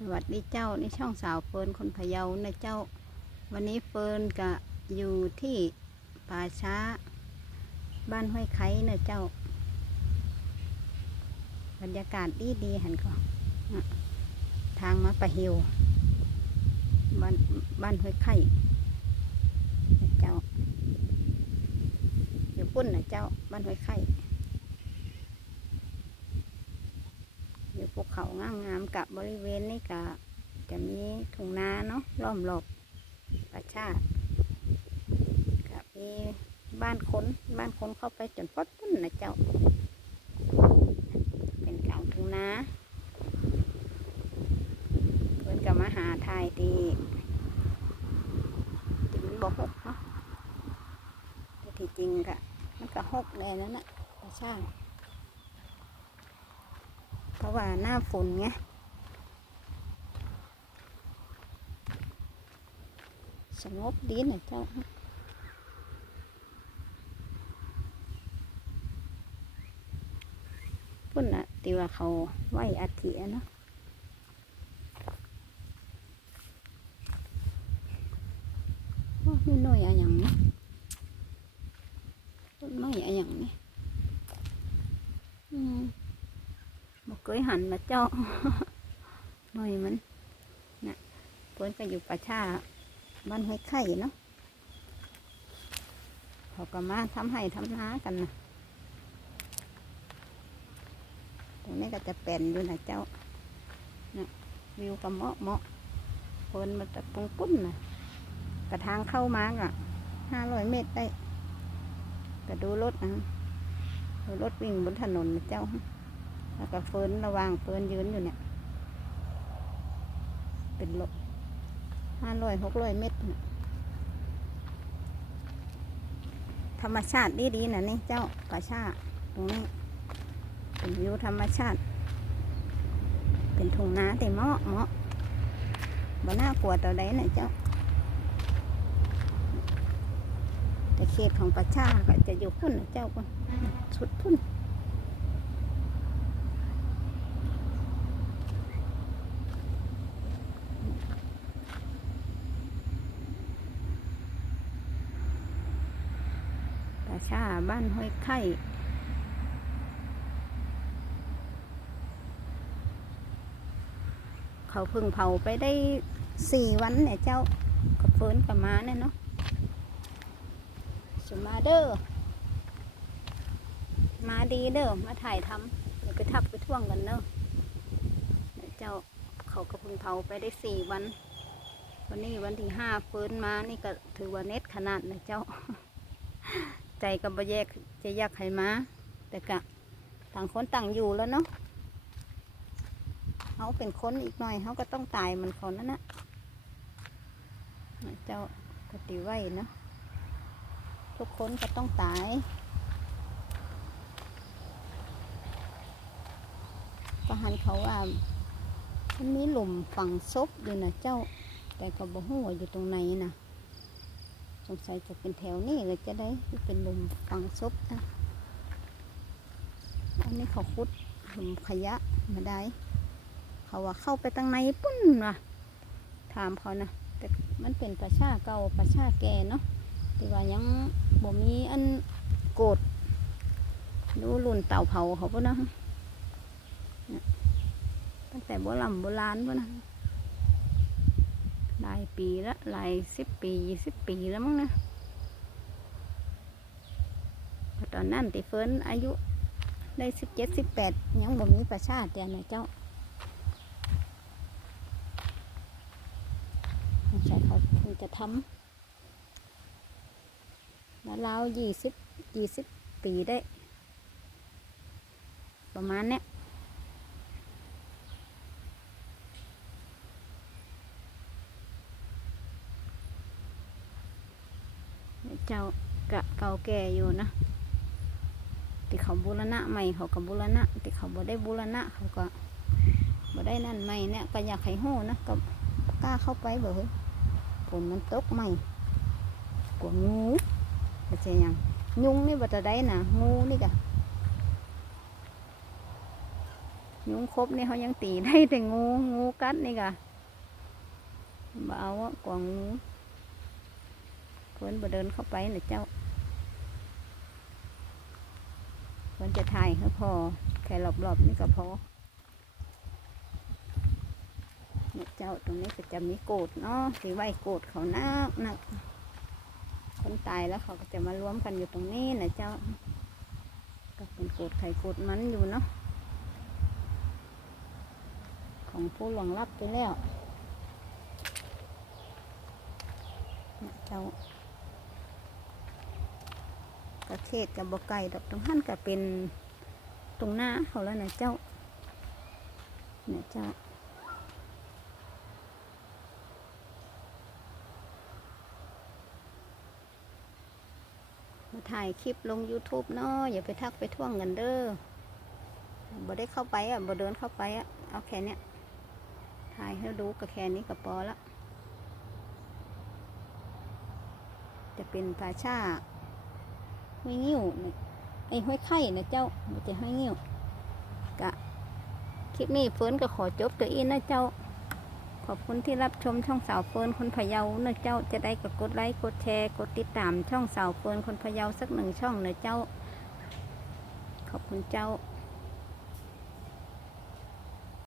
สวัสดีเจ้าในช่องสาวเฟิร์นคนพะเยานะเจ้า วันนี้เฟิร์นก็อยู่ที่ป่าช้า บ้านห้วยไข่เนะเจ้า บรรยากาศดีดีหันก็อะทางมาปะเฮิวบ้านบ้านห้วยไข่นะเจ้าอยู่ปุ่นนะเจ้าบ้านห้วยไข่ อยู่ ภูเขางามงามกับบริเวณนี้ก็จะมีทุ่งนาเนาะล้อมรอบประชาติกับมีบ้านคนบ้านคนเข้าไปจนปดต้นนะเจ้า เป็นกลางทุ่งนาเพื่อนกับมาหาทายดีที่มันบอกหกเนาะที่จริงก็มันก็หกเลยนั่นนะประชาติ ราะว่าหน้าฝนไงสงบดีนะเจ้าพุ่นน่ะตีว่าเขาไหวอัฐิเนาะโอ้มีหน่อยอะอย่างนี้ต้นไม้อะอย่างนี้อืม บก เคยหันมาเจ้าหน่อยมันนะเพิ่นก็อยู่ป่าชาบ้านห้วยไข่เนาะเขาก็มาทำให้ทำน้ากันนะตรงนี้ก็จะเป็นอยู่นะเจ้านะวิวก็เหมาะเหมาะเพิ่นมาจากปุงปุ้นนะกระทางเข้ามาก็ห้าร้อยเมตรได้ก็ดูรถนะดูรถวิ่งบนถนนนะเจ้า แล้วก็เฟินระวางเฟินยืนอยู่เนี่ย เป็นโลห้าร้อยหกร้อยเมตร ธรรมชาติดีๆนะนี่เจ้าป่าชาตรงนี้ เป็นวิวธรรมชาติ เป็นทุ่งนาแต่เหมาะเหมาะบ่น่ากลัวต่อใดนะเจ้าแต่เขตของป่าชาก็จะอยู่พุ่นนะเจ้าพุ่นสุดพุ่น ชาบ้านห้วยไข่เขาพึ่งเผาไปได้สี่วันเนี่ยเจ้ากับเฟิร์นกับมาเนี่ยเนาะสมาเด้อมาดีเด้อมาถ่ายทำเดี๋ยวไปทักไปท่วงกันเนอะเจ้าเขาก็เพึ่งเผาไปได้สี่วันวันนี้วันที่ห้าเฟิร์นมานี่ก็ถือว่าเน็ตขนาดนะเจ้า ใจก็บ่แยกจะอยากให้มา แต่กะต่างคนต่างอยู่แล้วเนาะเขาเป็นคนอีกหน่อยเขาก็ต้องตายเหมันคนนั่นนะเจ้ากติไว้เนาะทุกคนก็ต้องตายก็หันเขาว่ามันมีหลุมฝังศพอยู่นะเจ้า แต่ก็บ่ฮู้ว่อยู่ตรงไหนนะ สงสัยจะเป็นแถวนี้เลยจะได้เป็นหลุมฝังศพนะอันนี้เขาขุดหลุมขยะมาได้ เขาว่าเข้าไปทางในปุ้นว่ะถามเขานะแต่มันเป็นประชาเก่าประชาแก่เนาะที่ว่ายังบ่มีอันโกดดูรุ่นเต่าเผาเขาพุ่นนะตั้งแต่โบราณโบราณพุ่นนะ หลายปีละหลายสิบปียี่สิบปีแล้วมั้งนะตอนนั้นติเฟิร์นอายุได้สิบเจ็ดสิบแปดยังบ่มีประชาติเดียวนะเจ้าสงสัยเขาคงจะทำแล้วราวยี่สิบยี่สิบปีได้ ประมาณเนี้ย เจ้ากะเก่าแก่อยู่นะที่เขาบูรณะใหม่เขาก็บูรณะที่เขาบ่ได้บูรณะเขาก็บ่ได้นั่นใหม่เนี่ยก็อยากให้หู้นะก็กล้าเข้าไปเบ่เฮ้ยฝนมันตกใหม่กลัวงูก็จะยังยุงนี่บ่จะได้นะงูนี่กะยุงครบนี่เขายังตีได้แต่งูงูกัดนี่กะบ่เอาอะกวงงู พิ่นบ่เดินเข้าไปนะเจ้าเพิ่นจะถ่ายให้พอ แค่รอบๆนี่ก็พอเนี่ยเจ้าตรงนี้ก็จะมีโกดเนาะสีไว้โกดเขานักนักคนตายแล้วเขาก็จะมารวมกันอยู่ตรงนี้นะเจ้า ก็เป็นโกดไข่โกดมันอยู่เนาะของผู้หลวงรับไปแล้วเจ้า กระเทศกับบกไก่ดอกตรงหั่นก็เป็นตรงหน้าเขาแล้วนะเจ้าเนี่ยเจ้ามาถ่ายคลิปลง YouTube เนาะอย่าไปทักไปท่วงกันเด้อบ่ได้เข้าไปอะบ่เดินเข้าไปอะ เอาแค่เนี้ยถ่ายให้ดูก็แค่นี้ก็พอละ จะเป็นปลาชา ห้วยงิ้วนี่ไอ้ห้วยไข่นะเจ้ามันจะห้วยงิ้วกะคลิปนี้เฟิร์นก็ขอจบตัวอีนะเจ้า ขอบคุณที่รับชมช่องสาวเฟิร์นคนพะเยาเนอะเจ้าจะได้กดกดไลค์กดแชร์กดติดตามช่องสาวเฟิร์นคนพะเยาสักหนึ่งช่องเนอะเจ้า ขอบคุณเจ้า